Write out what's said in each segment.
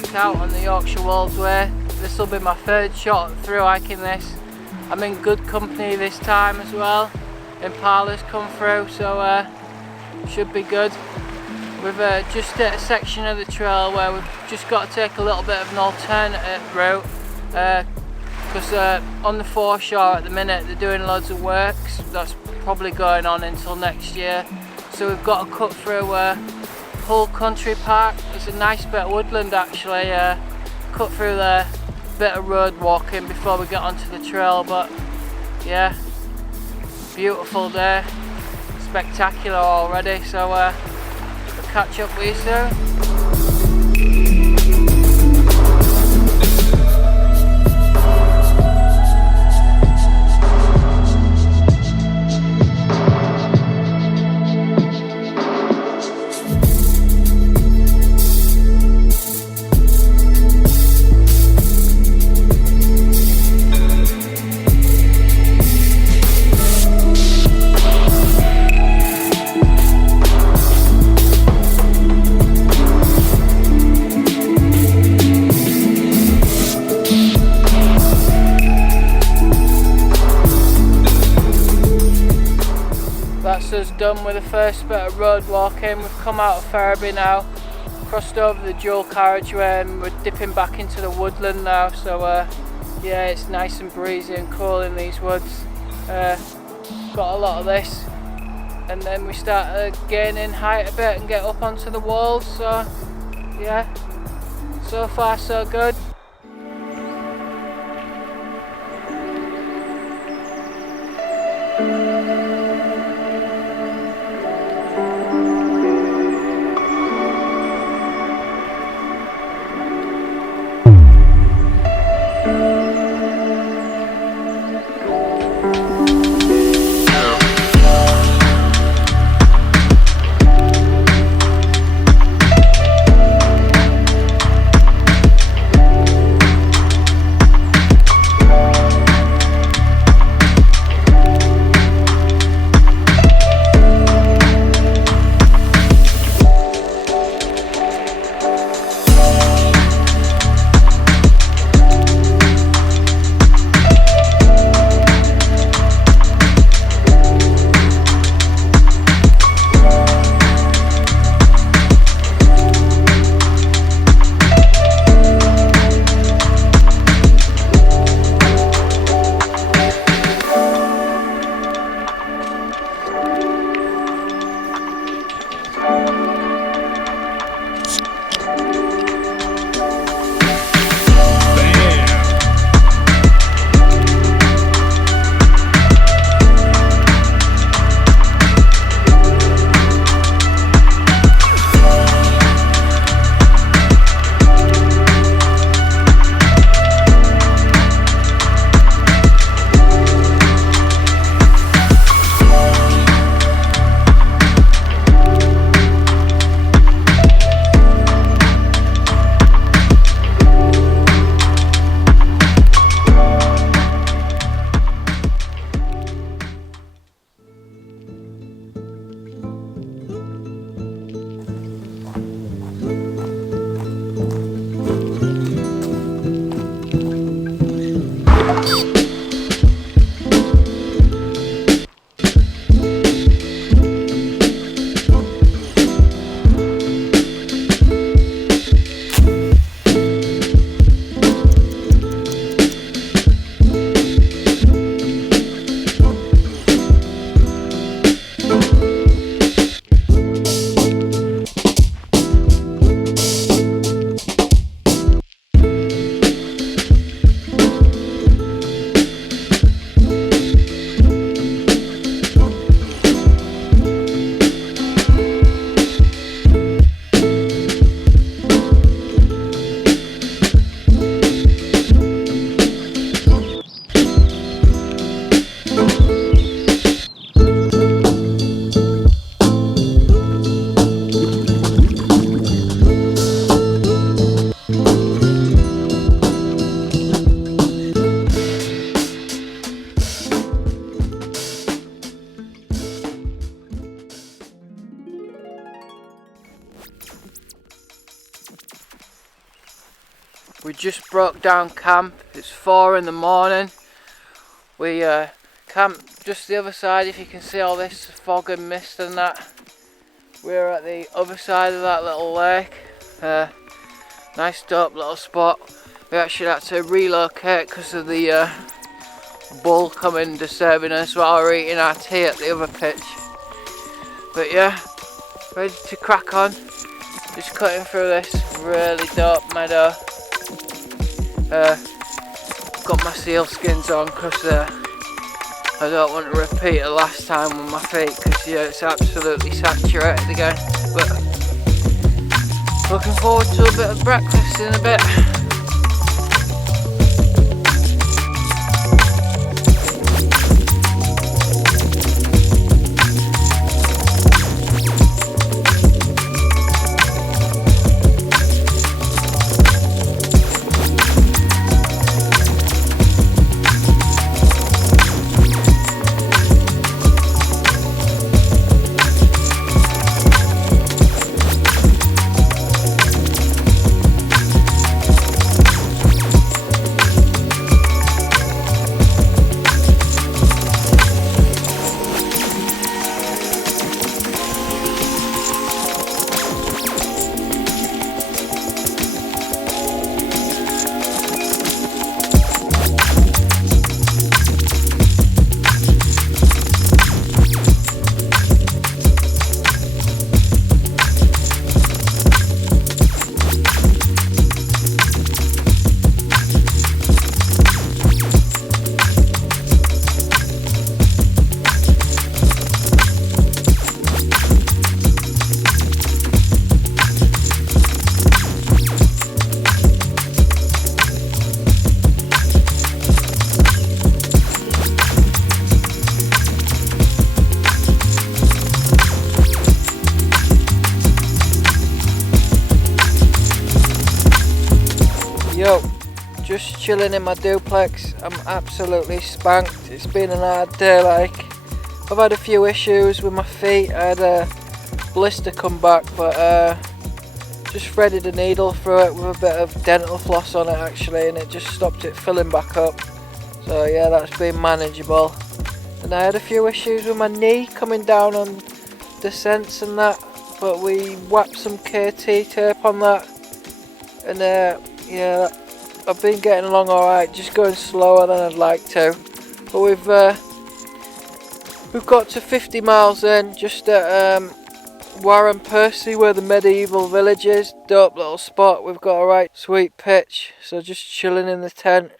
back out on the Yorkshire Wolds Way. This will be my third shot through hiking this. I'm in good company this time as well. Impala's come through, so should be good. We've just hit a section of the trail where we've just got to take a little bit of an alternative route because on the foreshore at the minute they're doing loads of works. That's probably going on until next year. So we've got to cut through Hull Country Park. It's a nice bit of woodland actually. Cut through there, bit of road walking before we get onto the trail, but yeah, beautiful day, spectacular already, so we'll catch up with you soon. That's us done with the first bit of road walking. We've come out of Ferriby now, crossed over the dual carriageway and we're dipping back into the woodland now, so yeah, it's nice and breezy and cool in these woods. Got a lot of this and then we start gaining height a bit and get up onto the walls, so yeah, so far so good. We just broke down camp. It's 4 in the morning. We camped just the other side, if you can see all this fog and mist and that. We're at the other side of that little lake. Nice dope little spot. We actually had to relocate because of the bull coming disturbing us while we're eating our tea at the other pitch. But yeah, ready to crack on. Just cutting through this really dope meadow. Got my seal skins on because I don't want to repeat the last time with my feet, because yeah, it's absolutely saturated again. But looking forward to a bit of breakfast in a bit. Yo, just chilling in my duplex. I'm absolutely spanked. It's been an hard day. Like, I've had a few issues with my feet. I had a blister come back, but just threaded a needle through it with a bit of dental floss on it actually, and it just stopped it filling back up. So yeah, that's been manageable. And I had a few issues with my knee coming down on descents and that, but we whapped some KT tape on that, and yeah, I've been getting along alright, just going slower than I'd like to. But we've got to 50 miles in, just at Warren Percy, where the medieval village is. Dope little spot. We've got a right sweet pitch, so just chilling in the tent.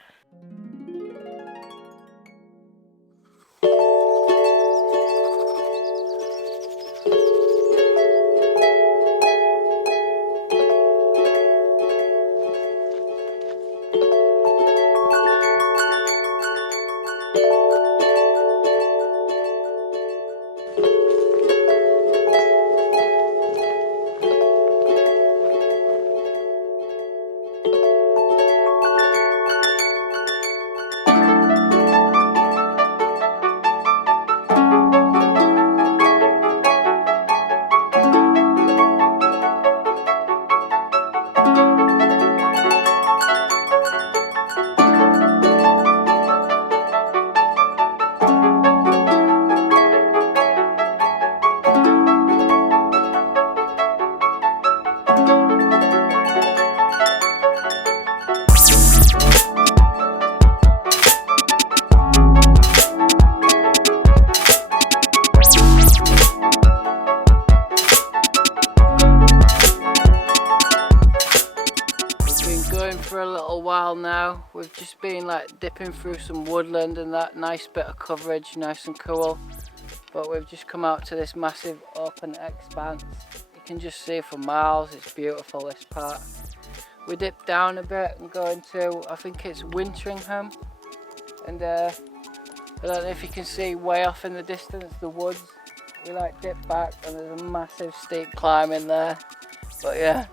For a little while now. We've just been like dipping through some woodland and that, nice bit of coverage, nice and cool. But we've just come out to this massive open expanse. You can just see for miles. It's beautiful, this part. We dip down a bit and go into, I think it's Wintringham, and I don't know if you can see way off in the distance the woods. We like dip back and there's a massive steep climb in there, but yeah,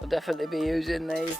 we'll definitely be using these.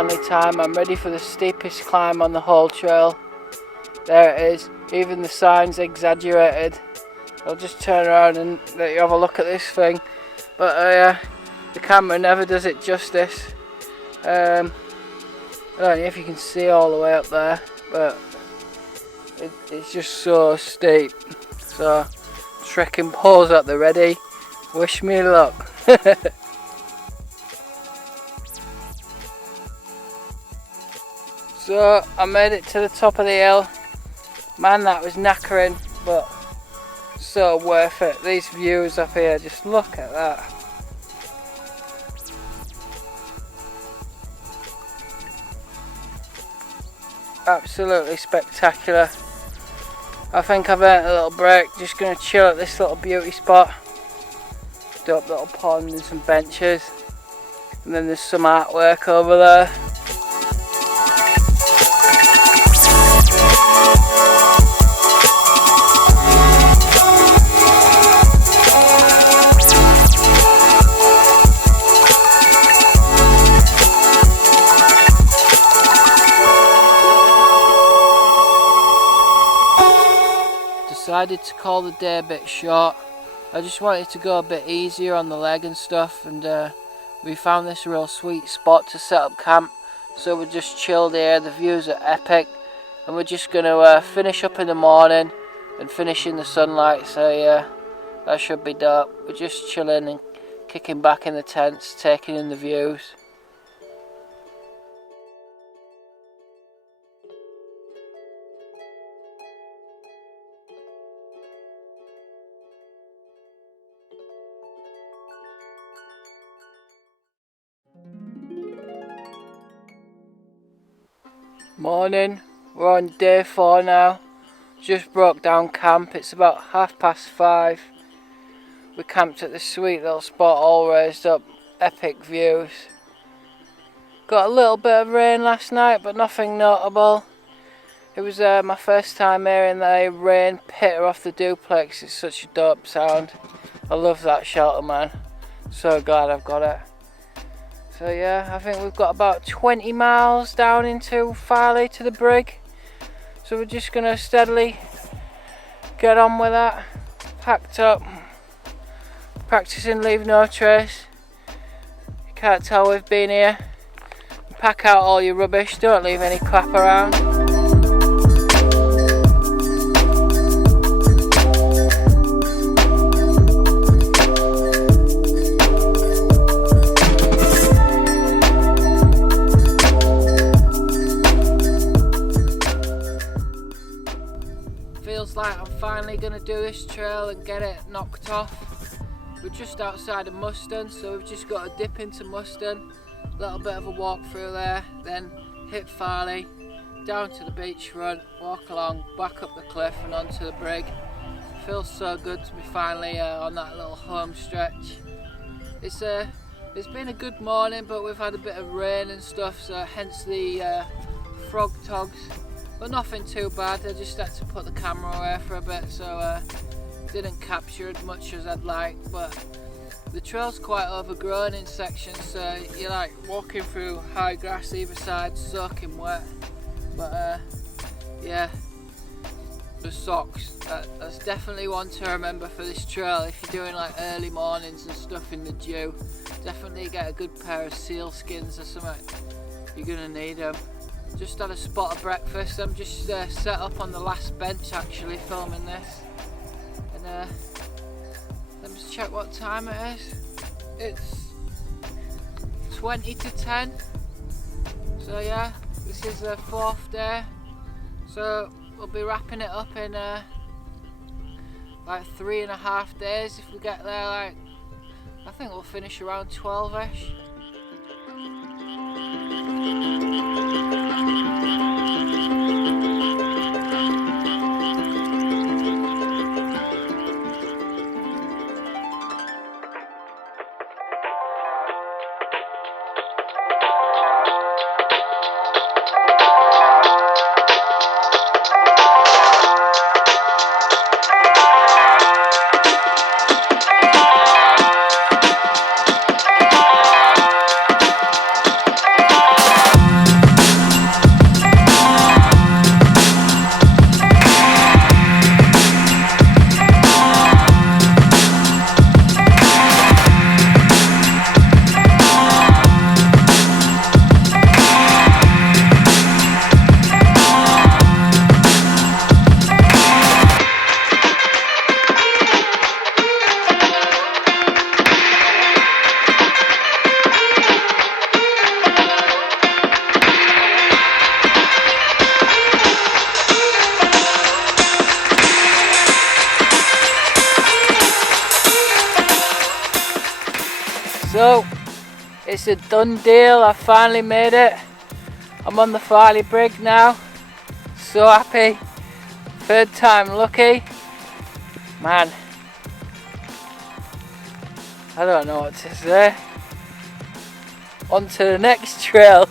finally time. I'm ready for the steepest climb on the whole trail. There it is, even the sign's exaggerated. I'll just turn around and let you have a look at this thing. But the camera never does it justice. I don't know if you can see all the way up there, but it's just so steep. So, trekking poles at the ready. Wish me luck. So, I made it to the top of the hill. Man, that was knackering, but so worth it. These views up here, just look at that. Absolutely spectacular. I think I've earned a little break. Just going to chill at this little beauty spot. Dope little pond and some benches. And then there's some artwork over there. Decided to call the day a bit short. I just wanted to go a bit easier on the leg and stuff, and we found this real sweet spot to set up camp, so we just chilled here. The views are epic, and we're just going to finish up in the morning and finish in the sunlight, so yeah, that should be dope. We're just chilling and kicking back in the tents, taking in the views. Morning, we're on day 4 now. Just broke down camp. It's about 5:30. We camped at this sweet little spot, all raised up, epic views. Got a little bit of rain last night, but nothing notable. It was my first time hearing the rain pitter off the duplex. It's such a dope sound. I love that shelter, man. So glad I've got it. So yeah, I think we've got about 20 miles down into Filey to the Brigg. So we're just going to steadily get on with that. Packed up. Practicing leave no trace. You can't tell we've been here. Pack out all your rubbish, don't leave any crap around. Feels like I'm finally going to do this trail and get it knocked off. We're just outside of Muston, so we've just got to dip into Muston, a little bit of a walk through there, then hit Farley, down to the beachfront, walk along, back up the cliff and onto the Brigg. Feels so good to be finally on that little home stretch. It's been a good morning, but we've had a bit of rain and stuff, so hence the frog togs. But nothing too bad. I just had to put the camera away for a bit, so didn't capture as much as I'd like. But the trail's quite overgrown in sections, so you're like walking through high grass either side, soaking wet. But yeah, the socks. That's definitely one to remember for this trail. If you're doing like early mornings and stuff in the dew, definitely get a good pair of seal skins or something. You're gonna need them. Just had a spot of breakfast. I'm just set up on the last bench actually filming this, and let me just check what time it is. It's 20 to 10, so yeah, this is the 4th day, so we'll be wrapping it up in like 3.5 days if we get there. Like, I think we'll finish around 12ish. So it's a done deal, I finally made it. I'm on the filey Brigg now. So happy. Third time lucky. Man, I don't know what to say. On to the next trail.